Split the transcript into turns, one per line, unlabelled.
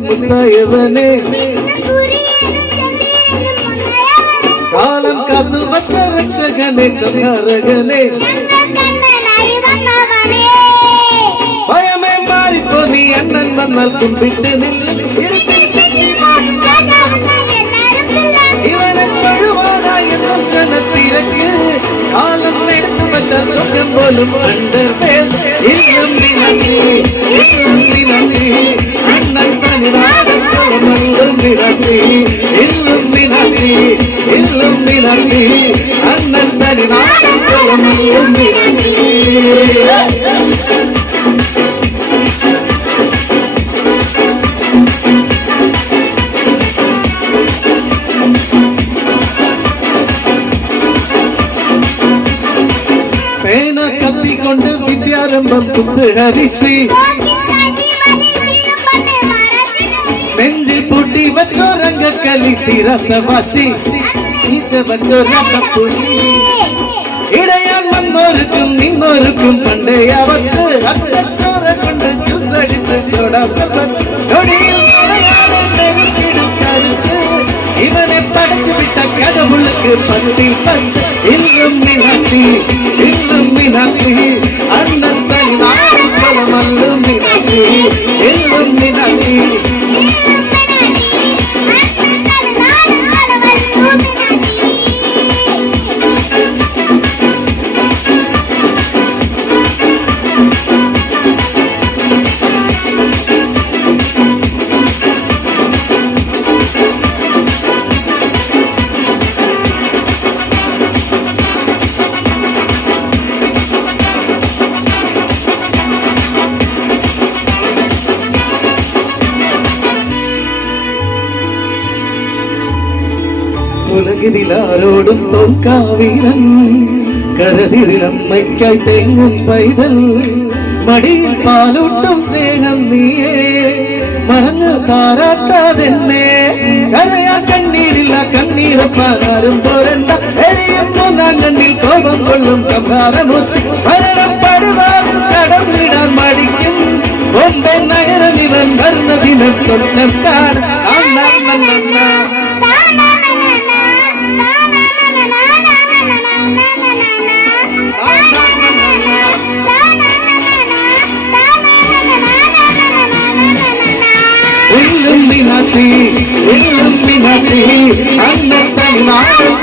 முத்தாயவனே. காலம் காத்து வச்ச ரட்சகனே சம்ஹாரகனே பயமே மாறிப்போ நீ அண்ணன் வந்தால் கும்பிட்டு நில்லு. இவனை தொழுவானா என்னும் ஜனத்திற்கு. காலம் எடுத்து வச்சால் சொர்க்கம் போலும் அண்டர் மேல். இல்லம் நன்றி இல்லம் நன்றி நாடன் மல்லும் நன்றி இல்லும் நன்றி இல்லும் நன்றி அண்ணன் தனி நாடன் மல்லும் நன்றி பேன கத்தி கொண்டு வித்யாரம்பம் புத்து ஹரிசி பெஞ்சில் பூட்டி வச்சோ ரங்க கலி தீரத்த வாசி. நீச வச்சோ ரங்க புலி இடையான் வந்தோருக்கும் இன்னோருக்கும் பண்டையாவத்து அந்த சோர கொண்டு ஜூஸ் அடிச்சு சோடா சர்பத் நொடியில் இவனை படைச்சு விட்ட கடவுளுக்கு பந்தில் பந்து இல்லும் மினாத்தி இல்லும் மினாத்தி அண்ணன் உலகிதில் ஆரோடும் தோற்காவீரன் கரதில் அம்மைக்காய் தேங்கும் பைதல். மடியில் பாலூட்டம் சிநேகம் நீயே. மறந்து தாராட்டாதென்னே கரையா கண்ணீரில்லா கண்ணீரப்பாரும் போரண்டா. எரியும் நாங்கண்ணில் கோபம் கொள்ளும் சம்ஹாரமூர்த்தி. மரணம் படுவாரில் கடம் மடிக்கும். ஒன்றை நகரம் இவன் வர்ணதினர் சொன்னம் காண. அண்ணா அண்ணா இல்லுமினாட்டி இல்லுமினாட்டி அண்ணன் தனி நாடன்